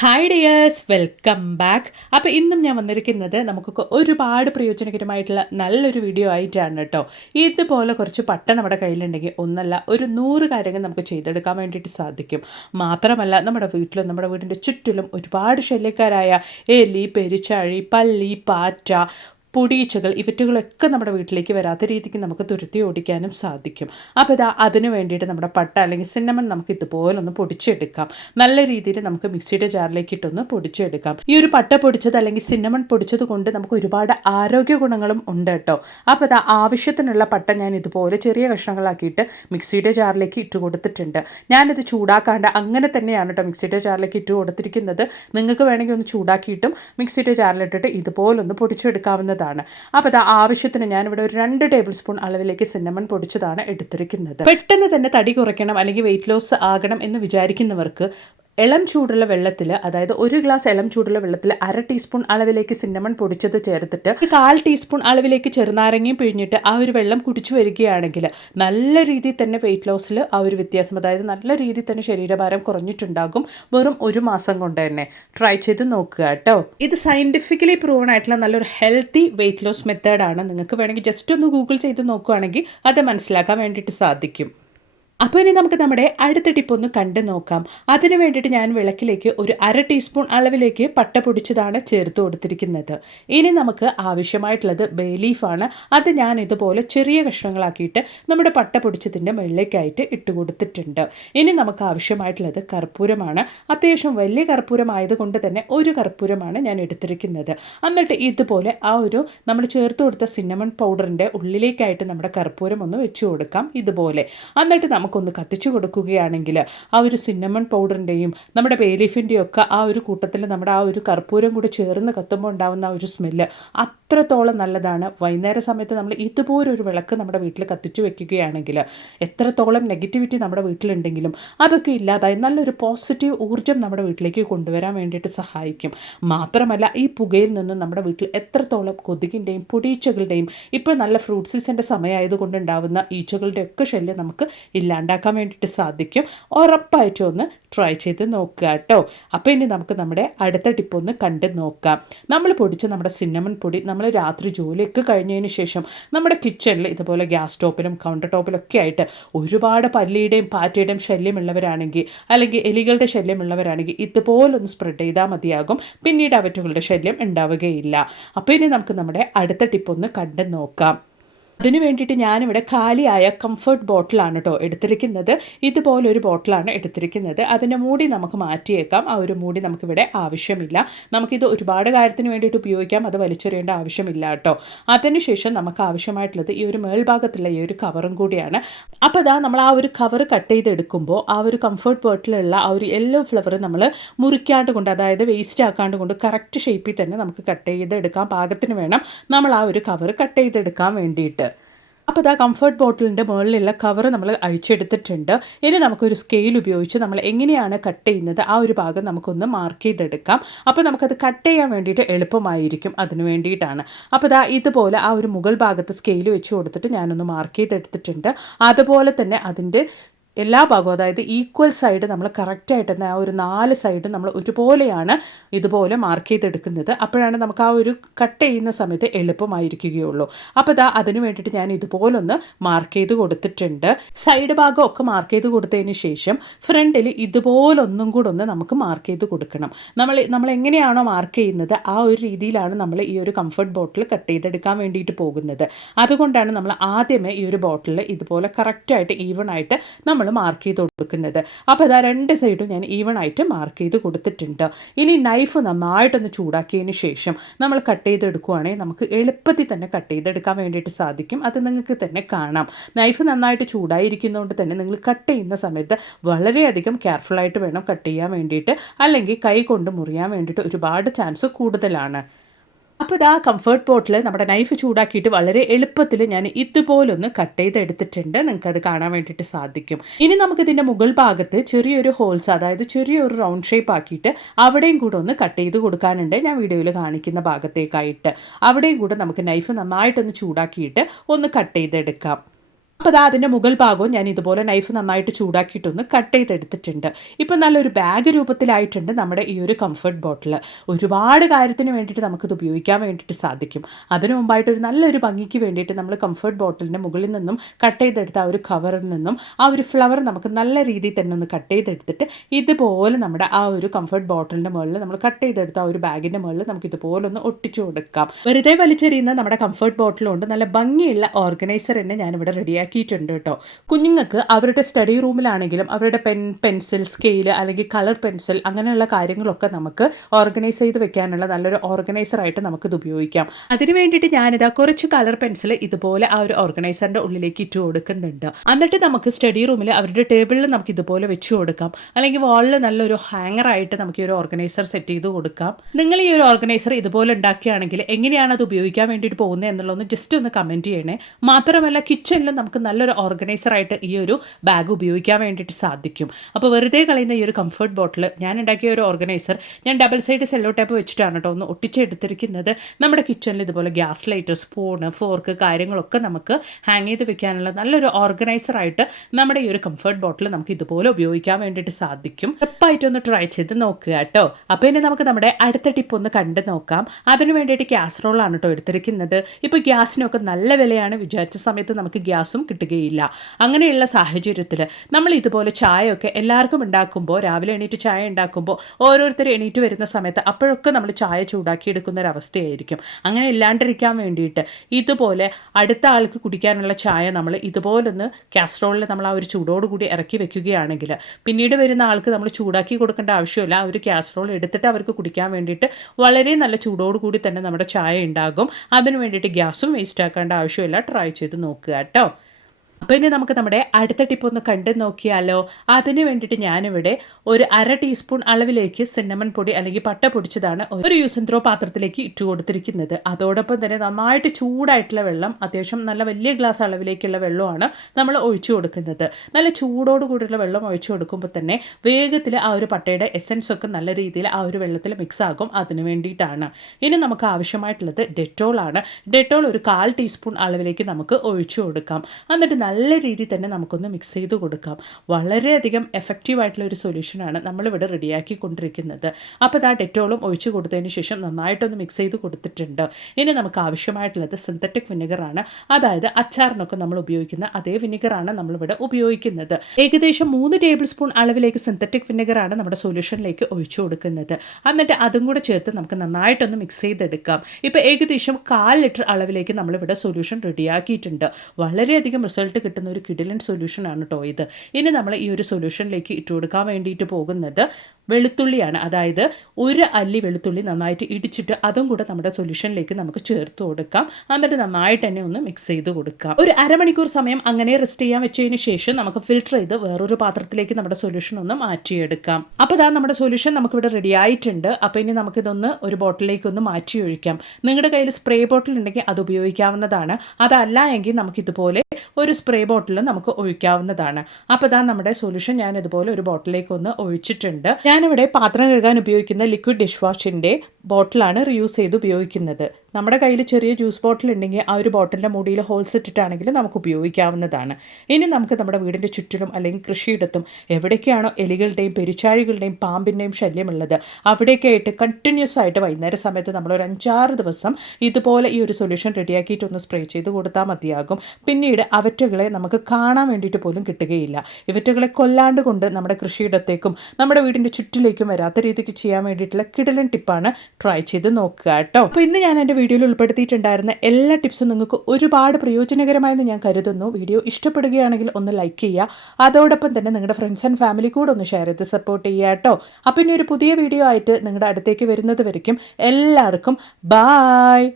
Hi dears, welcome back. അപ്പോൾ ഇന്നും ഞാൻ വന്നിരിക്കുന്നത് നമുക്കൊക്കെ ഒരുപാട് പ്രയോജനകരമായിട്ടുള്ള നല്ലൊരു വീഡിയോ ആയിട്ടാണ് കേട്ടോ. ഇതുപോലെ കുറച്ച് പട്ട നമ്മുടെ കയ്യിലുണ്ടെങ്കിൽ ഒന്നല്ല ഒരു 100 കാര്യങ്ങൾ നമുക്ക് ചെയ്തെടുക്കാൻ വേണ്ടിയിട്ട് സാധിക്കും. മാത്രമല്ല നമ്മുടെ വീട്ടിലും നമ്മുടെ വീടിൻ്റെ ചുറ്റിലും ഒരുപാട് ശല്യക്കാരായ എലി, പെരുച്ചാഴി, പല്ലി, പാറ്റ, പൊടിയീച്ചകൾ ഇവറ്റുകളൊക്കെ നമ്മുടെ വീട്ടിലേക്ക് വരാത്ത രീതിക്ക് നമുക്ക് തുരത്തി ഓടിക്കാനും സാധിക്കും. അപ്പോൾ അതിന് വേണ്ടിയിട്ട് നമ്മുടെ പട്ട അല്ലെങ്കിൽ സിന്നമൺ നമുക്ക് ഇതുപോലൊന്ന് പൊടിച്ചെടുക്കാം. നല്ല രീതിയിൽ നമുക്ക് മിക്സിയുടെ ജാറിലേക്ക് ഇട്ടൊന്ന് പൊടിച്ചെടുക്കാം. ഈ ഒരു പട്ട പൊടിച്ചത് അല്ലെങ്കിൽ സിന്നമൺ പൊടിച്ചത് കൊണ്ട് നമുക്ക് ഒരുപാട് ആരോഗ്യ ഗുണങ്ങളും ഉണ്ട് കേട്ടോ. അപ്പോൾ ആവശ്യത്തിനുള്ള പട്ട ഞാൻ ഇതുപോലെ ചെറിയ കഷ്ണങ്ങളാക്കിയിട്ട് മിക്സിയുടെ ജാറിലേക്ക് ഇട്ട് കൊടുത്തിട്ടുണ്ട്. ഞാനിത് ചൂടാക്കാണ്ട് അങ്ങനെ തന്നെയാണ് കേട്ടോ മിക്സിയുടെ ജാറിലേക്ക് ഇട്ട് കൊടുത്തിരിക്കുന്നത്. നിങ്ങൾക്ക് വേണമെങ്കിൽ ഒന്ന് ചൂടാക്കിയിട്ടും മിക്സിയുടെ ജാറിലിട്ടിട്ട് ഇതുപോലൊന്ന് പൊടിച്ചെടുക്കാവുന്നതാണ്. അപ്പോൾ ആവശ്യത്തിന് ഞാനിവിടെ ഒരു 2 ടേബിൾ സ്പൂൺ അളവിലേക്ക് സിന്നമൺ പൊടിച്ചതാണ് എടുത്തിരിക്കുന്നത്. പെട്ടെന്ന് തന്നെ തടി കുറയ്ക്കണം അല്ലെങ്കിൽ വെയിറ്റ് ലോസ് ആകണം എന്ന് വിചാരിക്കുന്നവർക്ക് ഇളം ചൂടുള്ള വെള്ളത്തിൽ, അതായത് 1 ഗ്ലാസ് ഇളം ചൂടുള്ള വെള്ളത്തിൽ 1/2 ടീസ്പൂൺ അളവിലേക്ക് സിന്നമൺ പൊടിച്ചത് ചേർത്തിട്ട് 1/4 ടീസ്പൂൺ അളവിലേക്ക് ചെറുനാരങ്ങയും പിഴിഞ്ഞിട്ട് ആ ഒരു വെള്ളം കുടിച്ചു വരികയാണെങ്കിൽ നല്ല രീതിയിൽ തന്നെ വെയിറ്റ് ലോസിൽ ആ ഒരു വ്യത്യാസം, അതായത് നല്ല രീതിയിൽ തന്നെ ശരീരഭാരം കുറഞ്ഞിട്ടുണ്ടാകും. വെറും 1 മാസം കൊണ്ട് തന്നെ ട്രൈ ചെയ്ത് നോക്കുക കേട്ടോ. ഇത് സയൻറ്റിഫിക്കലി പ്രൂവൺ ആയിട്ടുള്ള നല്ലൊരു ഹെൽത്തി വെയിറ്റ് ലോസ് മെത്തേഡാണ്. നിങ്ങൾക്ക് വേണമെങ്കിൽ ജസ്റ്റ് ഒന്ന് ഗൂഗിൾ ചെയ്ത് നോക്കുകയാണെങ്കിൽ അത് മനസ്സിലാക്കാൻ വേണ്ടിയിട്ട് സാധിക്കും. അപ്പോൾ ഇനി നമുക്ക് നമ്മുടെ അടുത്ത ടിപ്പ് ഒന്ന് കണ്ടു നോക്കാം. അതിന് വേണ്ടിയിട്ട് ഞാൻ വിളക്കിലേക്ക് ഒരു 1/2 ടീസ്പൂൺ അളവിലേക്ക് പട്ട പൊടിച്ചതാണ് ചേർത്ത് കൊടുത്തിരിക്കുന്നത്. ഇനി നമുക്ക് ആവശ്യമായിട്ടുള്ളത് ബേ ലീഫാണ്. അത് ഞാൻ ഇതുപോലെ ചെറിയ കഷ്ണങ്ങളാക്കിയിട്ട് നമ്മുടെ പട്ട പൊടിച്ചതിൻ്റെ മുകളിലേക്കായിട്ട് ഇട്ട് കൊടുത്തിട്ടുണ്ട്. ഇനി നമുക്ക് ആവശ്യമായിട്ടുള്ളത് കർപ്പൂരമാണ്. അത്യാവശ്യം വലിയ കർപ്പൂരമായതുകൊണ്ട് തന്നെ ഒരു കർപ്പൂരമാണ് ഞാൻ എടുത്തിരിക്കുന്നത്. എന്നിട്ട് ഇതുപോലെ ആ ഒരു നമ്മൾ ചേർത്ത് കൊടുത്ത സിന്നമൺ പൗഡറിൻ്റെ ഉള്ളിലേക്കായിട്ട് നമ്മുടെ കർപ്പൂരം ഒന്ന് വെച്ച് കൊടുക്കാം ഇതുപോലെ. എന്നിട്ട് നമുക്കൊന്ന് കത്തിച്ചു കൊടുക്കുകയാണെങ്കിൽ ആ ഒരു സിന്നമൺ പൗഡറിൻ്റെയും നമ്മുടെ ബേ ലീഫിൻ്റെയും ഒക്കെ ആ ഒരു കൂട്ടത്തിൽ നമ്മുടെ ആ ഒരു കർപ്പൂരം കൂടി ചേർന്ന് കത്തുമ്പോൾ ഉണ്ടാകുന്ന ആ ഒരു സ്മെല്ല് അത്രത്തോളം നല്ലതാണ്. വൈകുന്നേര സമയത്ത് നമ്മൾ ഇതുപോലൊരു വിളക്ക് നമ്മുടെ വീട്ടിൽ കത്തിച്ചു വെക്കുകയാണെങ്കിൽ എത്രത്തോളം നെഗറ്റിവിറ്റി നമ്മുടെ വീട്ടിലുണ്ടെങ്കിലും അതൊക്കെ ഇല്ലാതായി നല്ലൊരു പോസിറ്റീവ് ഊർജ്ജം നമ്മുടെ വീട്ടിലേക്ക് കൊണ്ടുവരാൻ വേണ്ടിയിട്ട് സഹായിക്കും. മാത്രമല്ല ഈ പുകയിൽ നിന്നും നമ്മുടെ വീട്ടിൽ എത്രത്തോളം കൊതുകിൻ്റെയും പൊടിയീച്ചകളുടെയും ഇപ്പോൾ നല്ല ഫ്രൂട്ട് സീസൻ്റെ സമയമായതുകൊണ്ടുണ്ടാകുന്ന ഈച്ചകളുടെ ഒക്കെ ശല്യം നമുക്ക് ഇല്ലാണ്ടാക്കാൻ വേണ്ടിയിട്ട് സാധിക്കും. ഉറപ്പായിട്ടും ഒന്ന് ട്രൈ ചെയ്ത് നോക്കുക കേട്ടോ. അപ്പോൾ ഇനി നമുക്ക് നമ്മുടെ അടുത്ത ടിപ്പ് ഒന്ന് കണ്ട് നോക്കാം. നമ്മൾ പൊടിച്ച നമ്മുടെ സിന്നമൺ പൊടി നമ്മൾ രാത്രി ജോലിയൊക്കെ കഴിഞ്ഞതിന് ശേഷം നമ്മുടെ കിച്ചണിൽ ഇതുപോലെ ഗ്യാസ് സ്റ്റോപ്പിലും കൗണ്ടർ ടോപ്പിലൊക്കെ ആയിട്ട് ഒരുപാട് പല്ലിയുടെയും പാറ്റയുടെയും ശല്യമുള്ളവരാണെങ്കിൽ അല്ലെങ്കിൽ എലികളുടെ ശല്യമുള്ളവരാണെങ്കിൽ ഇതുപോലൊന്ന് സ്പ്രെഡ് ചെയ്താൽ മതിയാകും. പിന്നീട് അവറ്റുകളുടെ ശല്യം ഉണ്ടാവുകയില്ല. അപ്പോൾ ഇനി നമുക്ക് നമ്മുടെ അടുത്ത ടിപ്പ് ഒന്ന് കണ്ട് നോക്കാം. അതിന് വേണ്ടിയിട്ട് ഞാനിവിടെ കാലിയായ കംഫർട്ട് ബോട്ടിലാണ് കേട്ടോ എടുത്തിരിക്കുന്നത്. ഇതുപോലൊരു ബോട്ടിലാണ് എടുത്തിരിക്കുന്നത്. അതിൻ്റെ മൂടി നമുക്ക് മാറ്റിയേക്കാം. ആ ഒരു മൂടി നമുക്കിവിടെ ആവശ്യമില്ല. നമുക്കിത് ഒരുപാട് കാര്യത്തിന് വേണ്ടിയിട്ട് ഉപയോഗിക്കാം. അത് വലിച്ചെറിയേണ്ട ആവശ്യമില്ല കേട്ടോ. അതിനുശേഷം നമുക്ക് ആവശ്യമായിട്ടുള്ളത് ഈ ഒരു മേൽഭാഗത്തുള്ള ഈ ഒരു കവറും കൂടിയാണ്. അപ്പോൾ നമ്മൾ ആ ഒരു കവർ കട്ട് ചെയ്തെടുക്കുമ്പോൾ ആ ഒരു കംഫർട്ട് ബോട്ടിലുള്ള ആ ഒരു യെല്ലോ ഫ്ലവർ നമ്മൾ മുറിക്കാണ്ട് കൊണ്ട്, അതായത് വേസ്റ്റ് ആക്കാണ്ട് കൊണ്ട് കറക്റ്റ് ഷേപ്പിൽ തന്നെ നമുക്ക് കട്ട് ചെയ്തെടുക്കാൻ പാകത്തിന് വേണം നമ്മൾ ആ ഒരു കവർ കട്ട് ചെയ്തെടുക്കാൻ വേണ്ടിയിട്ട്. അപ്പോൾ കംഫർട്ട് ബോട്ടിലിൻ്റെ മുകളിലുള്ള കവർ നമ്മൾ അഴിച്ചെടുത്തിട്ടുണ്ട്. ഇനി നമുക്കൊരു സ്കെയിൽ ഉപയോഗിച്ച് നമ്മൾ എങ്ങനെയാണ് കട്ട് ചെയ്യുന്നത് ആ ഒരു ഭാഗം നമുക്കൊന്ന് മാർക്ക് ചെയ്തെടുക്കാം. അപ്പോൾ നമുക്കത് കട്ട് ചെയ്യാൻ വേണ്ടിയിട്ട് എളുപ്പമായിരിക്കും. അതിന് വേണ്ടിയിട്ടാണ്. അപ്പോൾ ഇതുപോലെ ആ ഒരു മുകൾ ഭാഗത്ത് സ്കെയിൽ വെച്ച് കൊടുത്തിട്ട് ഞാനൊന്ന് മാർക്ക് ചെയ്തെടുത്തിട്ടുണ്ട്. അതുപോലെ തന്നെ അതിൻ്റെ എല്ലാ ഭാഗവും, അതായത് ഈക്വൽ സൈഡ് നമ്മൾ കറക്റ്റായിട്ട് തന്നെ ആ ഒരു 4 സൈഡും നമ്മൾ ഒരുപോലെയാണ് ഇതുപോലെ മാർക്ക് ചെയ്തെടുക്കുന്നത്. അപ്പോഴാണ് നമുക്ക് ആ ഒരു കട്ട് ചെയ്യുന്ന സമയത്ത് എളുപ്പമായിരിക്കുകയുള്ളൂ. അപ്പോൾ അതിന് വേണ്ടിയിട്ട് ഞാൻ ഇതുപോലൊന്ന് മാർക്ക് ചെയ്ത് കൊടുത്തിട്ടുണ്ട്. സൈഡ് ഭാഗമൊക്കെ മാർക്ക് ചെയ്ത് കൊടുത്തതിന് ശേഷം ഫ്രണ്ടിൽ ഇതുപോലൊന്നും കൂടെ ഒന്ന് നമുക്ക് മാർക്ക് ചെയ്ത് കൊടുക്കണം. നമ്മൾ എങ്ങനെയാണോ മാർക്ക് ചെയ്യുന്നത് ആ ഒരു രീതിയിലാണ് നമ്മൾ ഈ ഒരു കംഫർട്ട് ബോട്ടിൽ കട്ട് ചെയ്തെടുക്കാൻ വേണ്ടിയിട്ട് പോകുന്നത്. അതുകൊണ്ടാണ് നമ്മൾ ആദ്യമേ ഈ ഒരു ബോട്ടിൽ ഇതുപോലെ കറക്റ്റായിട്ട് ഈവൺ ആയിട്ട് നമ്മൾ മാർക്ക് ചെയ്ത് കൊടുക്കുന്നത്. അപ്പോൾ 2 സൈഡും ഞാൻ ഈവൺ ആയിട്ട് മാർക്ക് ചെയ്ത് കൊടുത്തിട്ടുണ്ട്. ഇനി നൈഫ് നന്നായിട്ടൊന്ന് ചൂടാക്കിയതിന് ശേഷം നമ്മൾ കട്ട് ചെയ്തെടുക്കുകയാണെങ്കിൽ നമുക്ക് എളുപ്പത്തിൽ തന്നെ കട്ട് ചെയ്തെടുക്കാൻ വേണ്ടിയിട്ട് സാധിക്കും. അത് നിങ്ങൾക്ക് തന്നെ കാണാം. നൈഫ് നന്നായിട്ട് ചൂടായിരിക്കുന്നതുകൊണ്ട് തന്നെ നിങ്ങൾ കട്ട് ചെയ്യുന്ന സമയത്ത് വളരെയധികം കെയർഫുള്ളായിട്ട് വേണം കട്ട് ചെയ്യാൻ വേണ്ടിയിട്ട്. അല്ലെങ്കിൽ കൈ കൊണ്ട് മുറിയാൻ വേണ്ടിയിട്ട് ഒരുപാട് ചാൻസ് കൂടുതലാണ്. അപ്പോൾ കംഫർട്ട് ബോട്ടിൽ നമ്മുടെ നൈഫ് ചൂടാക്കിയിട്ട് വളരെ എളുപ്പത്തിൽ ഞാൻ ഇതുപോലൊന്ന് കട്ട് ചെയ്തെടുത്തിട്ടുണ്ട്. നിങ്ങൾക്കത് കാണാൻ വേണ്ടിയിട്ട് സാധിക്കും. ഇനി നമുക്കിതിൻ്റെ മുകൾ ഭാഗത്ത് ചെറിയൊരു ഹോൾസ്, അതായത് ചെറിയൊരു റൗണ്ട് ഷേപ്പ് ആക്കിയിട്ട് അവിടെയും കൂടെ ഒന്ന് കട്ട് ചെയ്ത് കൊടുക്കാനുണ്ട്. ഞാൻ വീഡിയോയിൽ കാണിക്കുന്ന ഭാഗത്തേക്കായിട്ട് അവിടെയും കൂടെ നമുക്ക് നൈഫ് നന്നായിട്ടൊന്ന് ചൂടാക്കിയിട്ട് ഒന്ന് കട്ട് ചെയ്തെടുക്കാം. അപ്പോൾ അത് അതിൻ്റെ മുകൾ ഭാഗവും ഞാൻ ഇതുപോലെ നൈഫ് നന്നായിട്ട് ചൂടാക്കിയിട്ടൊന്ന് കട്ട് ചെയ്തെടുത്തിട്ടുണ്ട്. ഇപ്പം നല്ലൊരു ബാഗ് രൂപത്തിലായിട്ടുണ്ട് നമ്മുടെ ഈ ഒരു കംഫർട്ട് ബോട്ടിൽ. ഒരുപാട് കാര്യത്തിന് വേണ്ടിയിട്ട് നമുക്കിത് ഉപയോഗിക്കാൻ വേണ്ടിയിട്ട് സാധിക്കും. അതിനു മുമ്പായിട്ട് ഒരു നല്ലൊരു ഭംഗിക്ക് വേണ്ടിയിട്ട് നമ്മൾ കംഫർട്ട് ബോട്ടിലിൻ്റെ മുകളിൽ നിന്നും കട്ട് ചെയ്തെടുത്ത ആ ഒരു കവറിൽ നിന്നും ആ ഒരു ഫ്ലവർ നമുക്ക് നല്ല രീതിയിൽ തന്നെ ഒന്ന് കട്ട് ചെയ്തെടുത്തിട്ട് ഇതുപോലെ നമ്മുടെ ആ ഒരു കംഫർട്ട് ബോട്ടിലിൻ്റെ മുകളിൽ നമ്മൾ കട്ട് ചെയ്തെടുത്ത ആ ഒരു ബാഗിൻ്റെ മുകളിൽ നമുക്ക് ഇതുപോലെ ഒന്ന് ഒട്ടിച്ചു കൊടുക്കാം. വെറുതെ വലിച്ചെറിയുന്ന നമ്മുടെ കംഫർട്ട് ബോട്ടിലുകൊണ്ട് നല്ല ഭംഗിയുള്ള ഓർഗനൈസർ തന്നെ ഞാനിവിടെ റെഡിയാക്കിയിട്ടുണ്ട് കേട്ടോ. കുഞ്ഞുങ്ങൾക്ക് അവരുടെ സ്റ്റഡി റൂമിലാണെങ്കിലും അവരുടെ പെൻസിൽ, സ്കെയിൽ അല്ലെങ്കിൽ കളർ പെൻസിൽ അങ്ങനെയുള്ള കാര്യങ്ങളൊക്കെ നമുക്ക് ഓർഗനൈസ് ചെയ്ത് വെക്കാനുള്ള നല്ലൊരു ഓർഗനൈസറായിട്ട് നമുക്കിത് ഉപയോഗിക്കാം. അതിന് വേണ്ടിയിട്ട് ഞാനിതാ കുറച്ച് കളർ പെൻസിൽ ഇതുപോലെ ആ ഒരു ഓർഗനൈസറിൻ്റെ ഉള്ളിലേക്ക് ഇട്ട് കൊടുക്കുന്നുണ്ട്. എന്നിട്ട് നമുക്ക് സ്റ്റഡി റൂമിൽ അവരുടെ ടേബിളിൽ നമുക്ക് ഇതുപോലെ വെച്ച് കൊടുക്കാം. അല്ലെങ്കിൽ വാളിൽ നല്ലൊരു ഹാങ്ങറായിട്ട് നമുക്ക് ഈ ഒരു ഓർഗനൈസർ സെറ്റ് ചെയ്ത് കൊടുക്കാം. നിങ്ങൾ ഈ ഒരു ഓർഗനൈസർ ഇതുപോലെ ഉണ്ടാക്കുകയാണെങ്കിൽ എങ്ങനെയാണ് അത് ഉപയോഗിക്കാൻ വേണ്ടിയിട്ട് പോകുന്നത് എന്നുള്ളതൊന്ന് ജസ്റ്റ് ഒന്ന് കമൻറ്റ് ചെയ്യണേ. മാത്രമല്ല കിച്ചണിൽ നമുക്ക് നല്ലൊരു ഓർഗനൈസറായിട്ട് ഈ ഒരു ബാഗ് ഉപയോഗിക്കാൻ വേണ്ടിയിട്ട് സാധിക്കും. അപ്പോൾ വെറുതെ കളയുന്ന ഈ ഒരു കംഫർട്ട് ബോട്ടിൽ ഞാൻ ഉണ്ടാക്കിയ ഒരു ഓർഗനൈസർ ഞാൻ ഡബിൾ സൈഡ് സെല്ലോ ടേപ്പ് വെച്ചിട്ടാണ് കേട്ടോ ഒന്ന് ഒട്ടിച്ചെടുത്തിരിക്കുന്നത്. നമ്മുടെ കിച്ചണിൽ ഇതുപോലെ ഗ്യാസ് ലൈറ്റ്, സ്പൂണ്, ഫോർക്ക് കാര്യങ്ങളൊക്കെ നമുക്ക് ഹാങ് ചെയ്ത് വെക്കാനുള്ള നല്ലൊരു ഓർഗനൈസറായിട്ട് നമ്മുടെ ഈ ഒരു കംഫർട്ട് ബോട്ടിൽ നമുക്ക് ഇതുപോലെ ഉപയോഗിക്കാൻ വേണ്ടിയിട്ട് സാധിക്കും. ഉറപ്പായിട്ടൊന്ന് ട്രൈ ചെയ്ത് നോക്കുക കേട്ടോ. അപ്പോൾ ഇനി നമുക്ക് നമ്മുടെ അടുത്ത ടിപ്പ് ഒന്ന് കണ്ടു നോക്കാം. അതിന് വേണ്ടിയിട്ട് കാസറോളാണ് കേട്ടോ എടുത്തിരിക്കുന്നത്. ഇപ്പോൾ ഗ്യാസിനൊക്കെ നല്ല വിലയാണ്. വിചാരിച്ച സമയത്ത് നമുക്ക് ഗ്യാസും കിട്ടുകയില്ല. അങ്ങനെയുള്ള സാഹചര്യത്തിൽ നമ്മൾ ഇതുപോലെ ചായയൊക്കെ എല്ലാവർക്കും ഉണ്ടാക്കുമ്പോൾ, രാവിലെ എണീറ്റ് ചായ ഉണ്ടാക്കുമ്പോൾ ഓരോരുത്തർ എണീറ്റ് വരുന്ന സമയത്ത് അപ്പോഴൊക്കെ നമ്മൾ ചായ ചൂടാക്കി എടുക്കുന്ന ഒരു അവസ്ഥയായിരിക്കും. അങ്ങനെ ഇല്ലാണ്ടിരിക്കാൻ വേണ്ടിയിട്ട് ഇതുപോലെ അടുത്ത ആൾക്ക് കുടിക്കാനുള്ള ചായ നമ്മൾ ഇതുപോലൊന്ന് കാസറോളിൽ നമ്മൾ ആ ഒരു ചൂടോടുകൂടി ഇറക്കി വെക്കുകയാണെങ്കിൽ പിന്നീട് വരുന്ന ആൾക്ക് നമ്മൾ ചൂടാക്കി കൊടുക്കേണ്ട ആവശ്യമില്ല. ആ ഒരു കാസറോൾ എടുത്തിട്ട് അവർക്ക് കുടിക്കാൻ വേണ്ടിയിട്ട് വളരെ നല്ല ചൂടോടുകൂടി തന്നെ നമ്മുടെ ചായ ഉണ്ടാകും. അതിന് വേണ്ടിയിട്ട് ഗ്യാസും വേസ്റ്റ് ആക്കേണ്ട ആവശ്യമില്ല. ട്രൈ ചെയ്ത് നോക്കുക കേട്ടോ. അപ്പോൾ ഇനി നമുക്ക് നമ്മുടെ അടുത്ത ടിപ്പ് ഒന്ന് കണ്ടു നോക്കിയാലോ. അതിന് വേണ്ടിയിട്ട് ഞാനിവിടെ ഒരു 1/2 ടീസ്പൂൺ അളവിലേക്ക് സിന്നമൺ പൊടി അല്ലെങ്കിൽ പട്ട പൊടിച്ചതാണ് ഒരു യൂസ് ആൻഡ് ത്രോ പാത്രത്തിലേക്ക് ഇട്ട് കൊടുത്തിരിക്കുന്നത്. അതോടൊപ്പം തന്നെ നന്നായിട്ട് ചൂടായിട്ടുള്ള വെള്ളം, അത്യാവശ്യം നല്ല വലിയ ഗ്ലാസ് അളവിലേക്കുള്ള വെള്ളമാണ് നമ്മൾ ഒഴിച്ചു കൊടുക്കുന്നത്. നല്ല ചൂടോട് കൂടിയുള്ള വെള്ളം ഒഴിച്ചു കൊടുക്കുമ്പോൾ തന്നെ വേഗത്തിൽ ആ ഒരു പട്ടയുടെ എസൻസ് ഒക്കെ നല്ല രീതിയിൽ ആ ഒരു വെള്ളത്തിൽ മിക്സ് ആകും. അതിന് വേണ്ടിയിട്ടാണ്. ഇനി നമുക്ക് ആവശ്യമായിട്ടുള്ളത് ഡെറ്റോളാണ്. ഡെറ്റോൾ ഒരു 1/4 ടീസ്പൂൺ അളവിലേക്ക് നമുക്ക് ഒഴിച്ചു കൊടുക്കാം. എന്നിട്ട് നല്ല രീതിയിൽ തന്നെ നമുക്കൊന്ന് മിക്സ് ചെയ്ത് കൊടുക്കാം. വളരെയധികം എഫക്റ്റീവായിട്ടുള്ള ഒരു സൊല്യൂഷനാണ് നമ്മളിവിടെ റെഡിയാക്കിക്കൊണ്ടിരിക്കുന്നത്. അപ്പോൾ ആ ഡെറ്റോളും ഒഴിച്ചു കൊടുത്തതിന് ശേഷം നന്നായിട്ടൊന്ന് മിക്സ് ചെയ്ത് കൊടുത്തിട്ടുണ്ട്. ഇനി നമുക്ക് ആവശ്യമായിട്ടുള്ളത് സിന്തറ്റിക് വിനെഗറാണ്. അതായത് അച്ചാറിനൊക്കെ നമ്മൾ ഉപയോഗിക്കുന്ന അതേ വിനെഗറാണ് നമ്മളിവിടെ ഉപയോഗിക്കുന്നത്. ഏകദേശം 3 ടേബിൾ സ്പൂൺ അളവിലേക്ക് സിന്തറ്റിക് വിനെഗറാണ് നമ്മുടെ സൊല്യൂഷനിലേക്ക് ഒഴിച്ചു കൊടുക്കുന്നത്. എന്നിട്ട് അതും കൂടെ ചേർത്ത് നമുക്ക് നന്നായിട്ടൊന്ന് മിക്സ് ചെയ്തെടുക്കാം. ഇപ്പോൾ ഏകദേശം 1/4 ലിറ്റർ അളവിലേക്ക് നമ്മളിവിടെ സൊല്യൂഷൻ റെഡിയാക്കിയിട്ടുണ്ട്. വളരെയധികം റിസൾട്ട് കിട്ടുന്ന ഒരു കിഡിലൻ സൊല്യൂഷനാണ് കേട്ടോ ഇത്. ഇനി നമ്മൾ ഈ ഒരു സൊല്യൂഷനിലേക്ക് ഇട്ട് കൊടുക്കാൻ വേണ്ടിയിട്ട് പോകുന്നത് വെളുത്തുള്ളിയാണ്. അതായത് 1 അല്ലി വെളുത്തുള്ളി നന്നായിട്ട് ഇടിച്ചിട്ട് അതും കൂടെ നമ്മുടെ സൊല്യൂഷനിലേക്ക് നമുക്ക് ചേർത്ത് കൊടുക്കാം. എന്നിട്ട് നന്നായിട്ട് തന്നെ ഒന്ന് മിക്സ് ചെയ്ത് കൊടുക്കാം. ഒരു അരമണിക്കൂർ സമയം അങ്ങനെ റെസ്റ്റ് ചെയ്യാൻ വെച്ചതിന് ശേഷം നമുക്ക് ഫിൽറ്റർ ചെയ്ത് വേറൊരു പാത്രത്തിലേക്ക് നമ്മുടെ സൊല്യൂഷൻ ഒന്ന് മാറ്റിയെടുക്കാം. അപ്പോൾ ഇതാ നമ്മുടെ സൊല്യൂഷൻ നമുക്കിവിടെ റെഡി ആയിട്ടുണ്ട്. അപ്പോൾ ഇനി നമുക്കിതൊന്ന് ഒരു ബോട്ടിലേക്ക് ഒന്ന് മാറ്റി ഒഴിക്കാം. നിങ്ങളുടെ കയ്യിൽ സ്പ്രേ ബോട്ടിൽ ഉണ്ടെങ്കിൽ അത് ഉപയോഗിക്കാവുന്നതാണ്. അതല്ല എങ്കിൽ നമുക്കിതുപോലെ ഒരു സ്പ്രേ ബോട്ടിൽ നമുക്ക് ഒഴിക്കാവുന്നതാണ്. അപ്പോൾ ഇതാ നമ്മുടെ സൊല്യൂഷൻ ഞാൻ ഇതുപോലെ ഒരു ബോട്ടിലേക്ക് ഒന്ന് ഒഴിച്ചിട്ടുണ്ട്. ഞാനിവിടെ പാത്രം കഴുകാൻ ഉപയോഗിക്കുന്ന ലിക്വിഡ് ഡിഷ് വാഷിൻ്റെ ബോട്ടിലാണ് റീയൂസ് ചെയ്ത് ഉപയോഗിക്കുന്നത്. നമ്മുടെ കയ്യിൽ ചെറിയ ജ്യൂസ് ബോട്ടിൽ ഉണ്ടെങ്കിൽ ആ ഒരു ബോട്ടിലിൻ്റെ മുടിയിൽ ഹോൾസ് ഇട്ടിട്ടാണെങ്കിൽ നമുക്ക് ഉപയോഗിക്കാവുന്നതാണ്. ഇനി നമുക്ക് നമ്മുടെ വീടിൻ്റെ ചുറ്റിലും അല്ലെങ്കിൽ കൃഷിയിടത്തും എവിടേക്കാണോ എലികളുടെയും പെരിച്ചാഴികളുടെയും പാമ്പിൻ്റെയും ശല്യമുള്ളത് അവിടെയൊക്കെ ആയിട്ട് കണ്ടിന്യൂസ് ആയിട്ട് വൈകുന്നേര സമയത്ത് നമ്മളൊരു 5-6 ദിവസം ഇതുപോലെ ഈ ഒരു സൊല്യൂഷൻ റെഡിയാക്കിയിട്ടൊന്ന് സ്പ്രേ ചെയ്ത് കൊടുത്താൽ മതിയാകും. പിന്നീട് അവറ്റകളെ നമുക്ക് കാണാൻ വേണ്ടിയിട്ട് പോലും കിട്ടുകയില്ല. ഇവറ്റകളെ കൊല്ലാണ്ട് കൊണ്ട് നമ്മുടെ കൃഷിയിടത്തേക്കും നമ്മുടെ വീടിൻ്റെ ചുറ്റിലേക്കും വരാത്ത രീതിക്ക് ചെയ്യാൻ വേണ്ടിയിട്ടുള്ള കിടിലൻ ടിപ്പാണ്. ട്രൈ ചെയ്ത് നോക്കുക കേട്ടോ. അപ്പോൾ ഇന്ന് ഞാൻ എൻ്റെ വീഡിയോയിൽ ഉൾപ്പെടുത്തിയിട്ടുണ്ടായിരുന്ന എല്ലാ ടിപ്സും നിങ്ങൾക്ക് ഒരുപാട് പ്രയോജനകരമായെന്ന് ഞാൻ കരുതുന്നു. വീഡിയോ ഇഷ്ടപ്പെടുകയാണെങ്കിൽ ഒന്ന് ലൈക്ക് ചെയ്യുക. അതോടൊപ്പം തന്നെ നിങ്ങളുടെ ഫ്രണ്ട്സ് ആൻഡ് ഫാമിലി കൂടെ ഒന്ന് ഷെയർ ചെയ്ത് സപ്പോർട്ട് ചെയ്യുക കേട്ടോ. അപ്പോൾ ഇനി ഒരു പുതിയ വീഡിയോ ആയിട്ട് നിങ്ങളുടെ അടുത്തേക്ക് വരുന്നത് വരയ്ക്കും എല്ലാവർക്കും ബായ്.